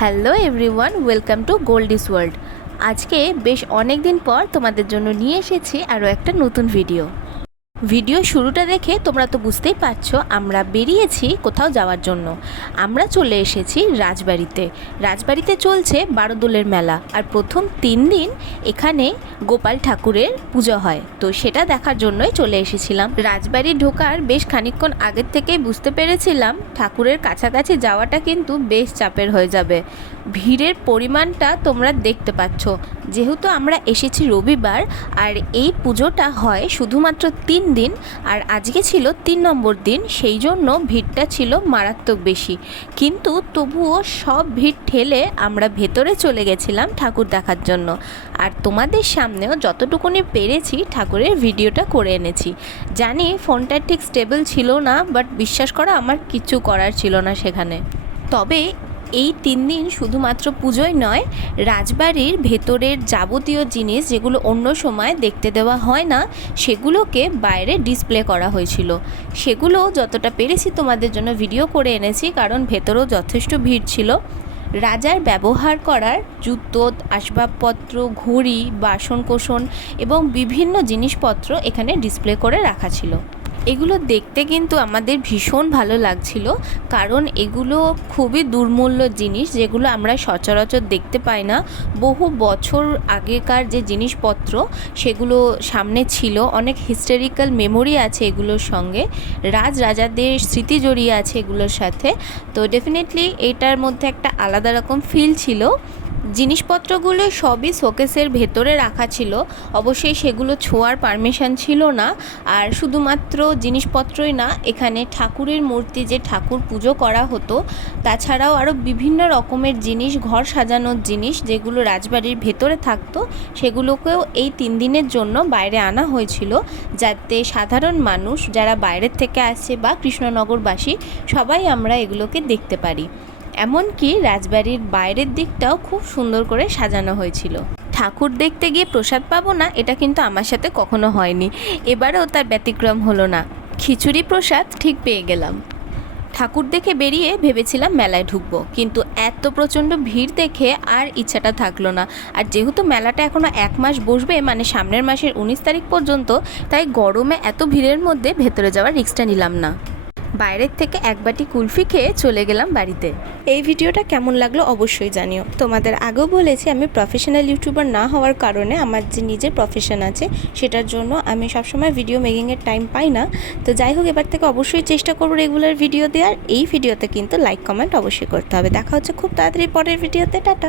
Hello everyone, welcome to Goldie's world. আজকে বেশ অনেক দিন পর তোমাদের জন্য নিয়ে এসেছি আরও একটা নতুন ভিডিও শুরুটা দেখে তোমরা তো বুঝতেই পারছো আমরা বেরিয়েছি কোথাও যাওয়ার জন্য। আমরা চলে এসেছি রাজবাড়িতে চলছে বারোদোলের মেলা, আর প্রথম 3 দিন এখানে গোপাল ঠাকুরের পুজো হয়, তো সেটা দেখার জন্যই চলে এসেছিলাম। রাজবাড়ি ঢোকার বেশ খানিকক্ষণ আগের থেকেই বুঝতে পেরেছিলাম ঠাকুরের কাছাকাছি যাওয়াটা কিন্তু বেশ চাপের হয়ে যাবে। ভিড়ের পরিমাণটা তোমরা দেখতে পাচ্ছ। যেহেতু আমরা এসেছি রবিবার, আর এই পুজোটা হয় শুধুমাত্র 3 দিন, আর আজকে ছিল 3 নম্বর দিন, সেই জন্য ভিড়টা ছিল মারাত্মক বেশি। কিন্তু তবুও সব ভিড় ঠেলে আমরা ভেতরে চলে গেছিলাম ঠাকুর দেখার জন্য, আর তোমাদের সামনেও যতটুকুনি পেরেছি ঠাকুরের ভিডিওটা করে এনেছি। জানি ফোনটা ঠিক স্টেবল ছিল না, বাট বিশ্বাস করো আমার কিচ্ছু করার ছিল না সেখানে। তবে এই 3 দিন শুধুমাত্র পুজোই নয়, রাজবাড়ির ভেতরের যাবতীয় জিনিস যেগুলো অন্য সময় দেখতে দেওয়া হয় না, সেগুলোকে বাইরে ডিসপ্লে করা হয়েছিল। সেগুলো যতটা পেরেছি তোমাদের জন্য ভিডিও করে এনেছি, কারণ ভেতরেও যথেষ্ট ভিড় ছিল। রাজার ব্যবহার করার জুতো, আসবাবপত্র, ঘড়ি, বাসনকোসন এবং বিভিন্ন জিনিসপত্র এখানে ডিসপ্লে করে রাখা ছিল। এগুলো দেখতে কিন্তু আমাদের ভীষণ ভালো লাগছিল, কারণ এগুলো খুবই দুর্মূল্য জিনিস, যেগুলো আমরা সচরাচর দেখতে পাই না। বহু বছর আগেকার যে জিনিসপত্র সেগুলো সামনে ছিল, অনেক হিস্টোরিক্যাল মেমোরি আছে এগুলোর সঙ্গে, রাজাদের স্মৃতি জড়িয়ে আছে এগুলোর সাথে। তো ডেফিনেটলি এটার মধ্যে একটা আলাদা রকম ফিল ছিল। জিনিসপত্রগুলো সবই শোকেসের ভেতরে রাখা ছিল, অবশ্যই সেগুলো ছোঁয়ার পারমিশন ছিল না। আর শুধুমাত্র জিনিসপত্রই না, এখানে ঠাকুরের মূর্তি, যে ঠাকুর পুজো করা হতো, তাছাড়াও আরও বিভিন্ন রকমের জিনিস, ঘর সাজানোর জিনিস যেগুলো রাজবাড়ির ভেতরে থাকতো, সেগুলোকেও এই 3 দিনের জন্য বাইরে আনা হয়েছিল, যাতে সাধারণ মানুষ যারা বাইরের থেকে আসছে বা কৃষ্ণনগরবাসী সবাই আমরা এগুলোকে দেখতে পারি। এমনকি রাজবাড়ির বাইরের দিকটাও খুব সুন্দর করে সাজানো হয়েছিল। ঠাকুর দেখতে গিয়ে প্রসাদ পাবো না, এটা কিন্তু আমার সাথে কখনো হয়নি, এবারেও তার ব্যতিক্রম হলো না। খিচুড়ি প্রসাদ ঠিক পেয়ে গেলাম। ঠাকুর দেখে বেরিয়ে ভেবেছিলাম মেলায় ঢুকবো, কিন্তু এত প্রচণ্ড ভিড় দেখে আর ইচ্ছাটা থাকলো না। আর যেহেতু মেলাটা এখনও 1 মাস বসবে, মানে সামনের মাসের 19 তারিখ পর্যন্ত, তাই গরমে এত ভিড়ের মধ্যে ভেতরে যাওয়ার রিস্কটা নিলাম না। বাইরের থেকে এক বাটি কুলফি খেয়ে চলে গেলাম বাড়িতে। এই ভিডিওটা কেমন লাগলো অবশ্যই জানিও। তোমাদের আগেও বলেছি, আমি প্রফেশনাল ইউটিউবার না হওয়ার কারণে আমার যে নিজের প্রফেশন আছে সেটার জন্য আমি সবসময় ভিডিও মেকিংয়ের টাইম পাই না। তো যাই হোক, এবার থেকে অবশ্যই চেষ্টা করবো রেগুলার ভিডিও দেওয়ার। এই ভিডিওতে কিন্তু লাইক কমেন্ট অবশ্যই করতে হবে। দেখা হচ্ছে খুব তাড়াতাড়ি পরের ভিডিওতে। টাটা।